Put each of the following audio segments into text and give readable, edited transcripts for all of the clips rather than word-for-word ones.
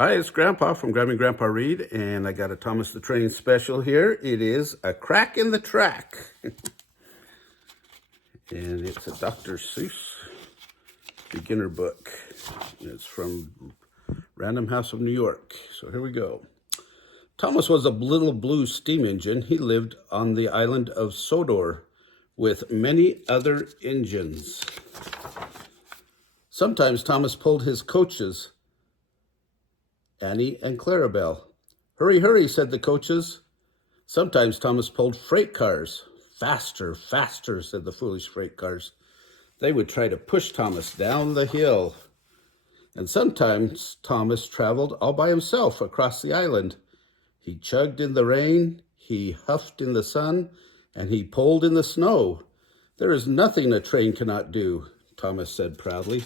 Hi, it's Grandpa from Grammy Grandpa Read, and I got a Thomas the Train special here. It is A Crack in the Track. And it's a Dr. Seuss beginner book. It's from Random House of New York. So here we go. Thomas was a little blue steam engine. He lived on the island of Sodor with many other engines. Sometimes Thomas pulled his coaches, Annie and Clarabelle. Hurry, hurry, said the coaches. Sometimes Thomas pulled freight cars. Faster, faster, said the foolish freight cars. They would try to push Thomas down the hill. And sometimes Thomas traveled all by himself across the island. He chugged in the rain, he huffed in the sun, and he pulled in the snow. There is nothing a train cannot do, Thomas said proudly.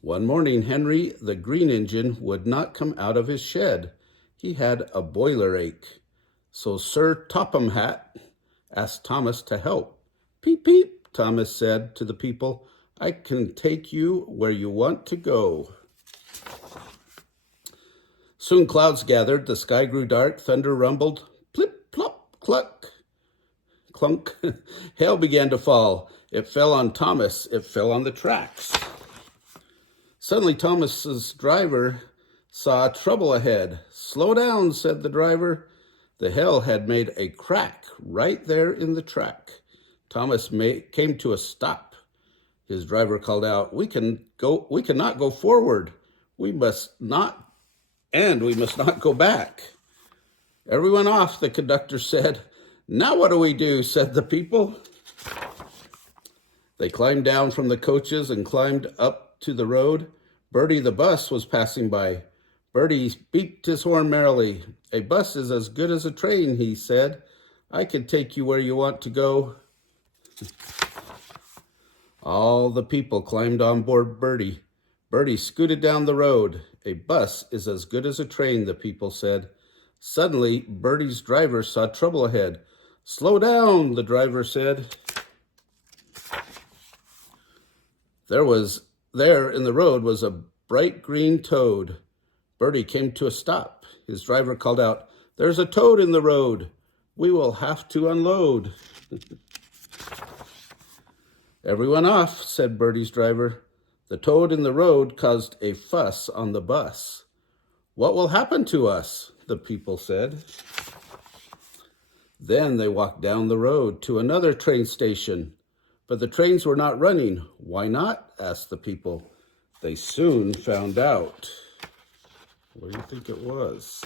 One morning, Henry, the green engine, would not come out of his shed. He had a boiler ache. So Sir Topham Hatt asked Thomas to help. Peep, peep, Thomas said to the people. I can take you where you want to go. Soon clouds gathered, the sky grew dark, thunder rumbled, plip, plop, cluck, clunk. Hail began to fall. It fell on Thomas, it fell on the tracks. Suddenly, Thomas's driver saw trouble ahead. Slow down, said the driver. The hail had made a crack right there in the track. Thomas came to a stop. His driver called out, We cannot go forward. We must not go back. Everyone off, the conductor said. Now what do we do, said the people. They climbed down from the coaches and climbed up to the road. Bertie the Bus was passing by. Bertie beeped his horn merrily. A bus is as good as a train, he said. I can take you where you want to go. All the people climbed on board Bertie. Bertie scooted down the road. A bus is as good as a train, the people said. Suddenly, Bertie's driver saw trouble ahead. Slow down, the driver said. There in the road was a bright green toad. Bertie came to a stop. His driver called out, There's a toad in the road. We will have to unload. Everyone off, said Bertie's driver. The toad in the road caused a fuss on the bus. What will happen to us? The people said. Then they walked down the road to another train station. But the trains were not running. Why not? Asked the people. They soon found out. Where do you think it was?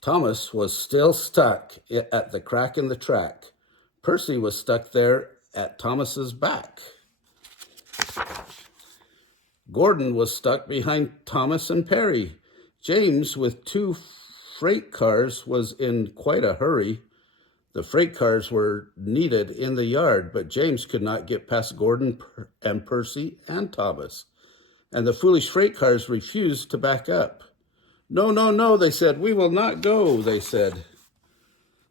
Thomas was still stuck at the crack in the track. Percy was stuck there at Thomas's back. Gordon was stuck behind Thomas and Perry. James, with two freight cars, was in quite a hurry. The freight cars were needed in the yard, but James could not get past Gordon and Percy and Thomas. And the foolish freight cars refused to back up. No, no, no, they said. We will not go, they said.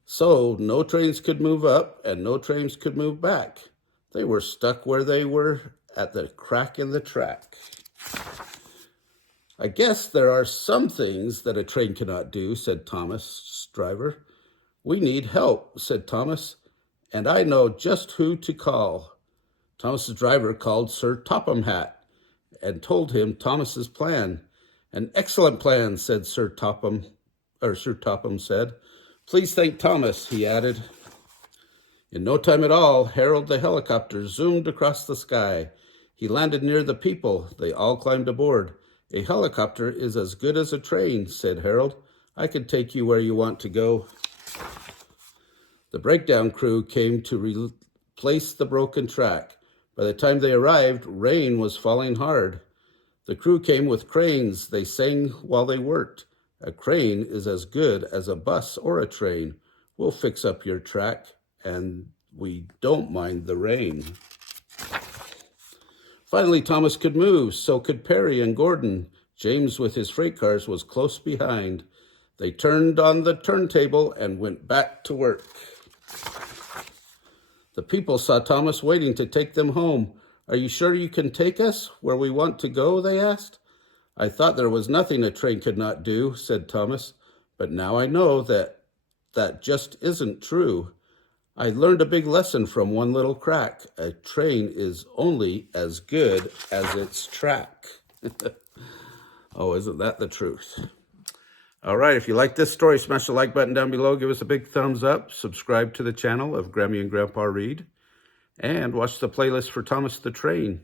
So no trains could move up and no trains could move back. They were stuck where they were at the crack in the track. I guess there are some things that a train cannot do, said Thomas' driver. We need help, said Thomas, and I know just who to call. Thomas's driver called Sir Topham Hatt and told him Thomas's plan. An excellent plan, said Sir Topham said. Please thank Thomas, he added. In no time at all, Harold the helicopter zoomed across the sky. He landed near the people. They all climbed aboard. A helicopter is as good as a train, said Harold. I can take you where you want to go. The breakdown crew came to replace the broken track. By the time they arrived, rain was falling hard. The crew came with cranes. They sang while they worked. A crane is as good as a bus or a train. We'll fix up your track, and we don't mind the rain. Finally, Thomas could move, so could Perry and Gordon. James, with his freight cars, was close behind. They turned on the turntable and went back to work. The people saw Thomas waiting to take them home. Are you sure you can take us where we want to go? They asked. I thought there was nothing a train could not do, said Thomas, but now I know that just isn't true. I learned a big lesson from one little crack. A train is only as good as its track. Oh, isn't that the truth? All right, if you like this story, smash the like button down below. Give us a big thumbs up. Subscribe to the channel of Grammy and Grandpa Read. And watch the playlist for Thomas the Train.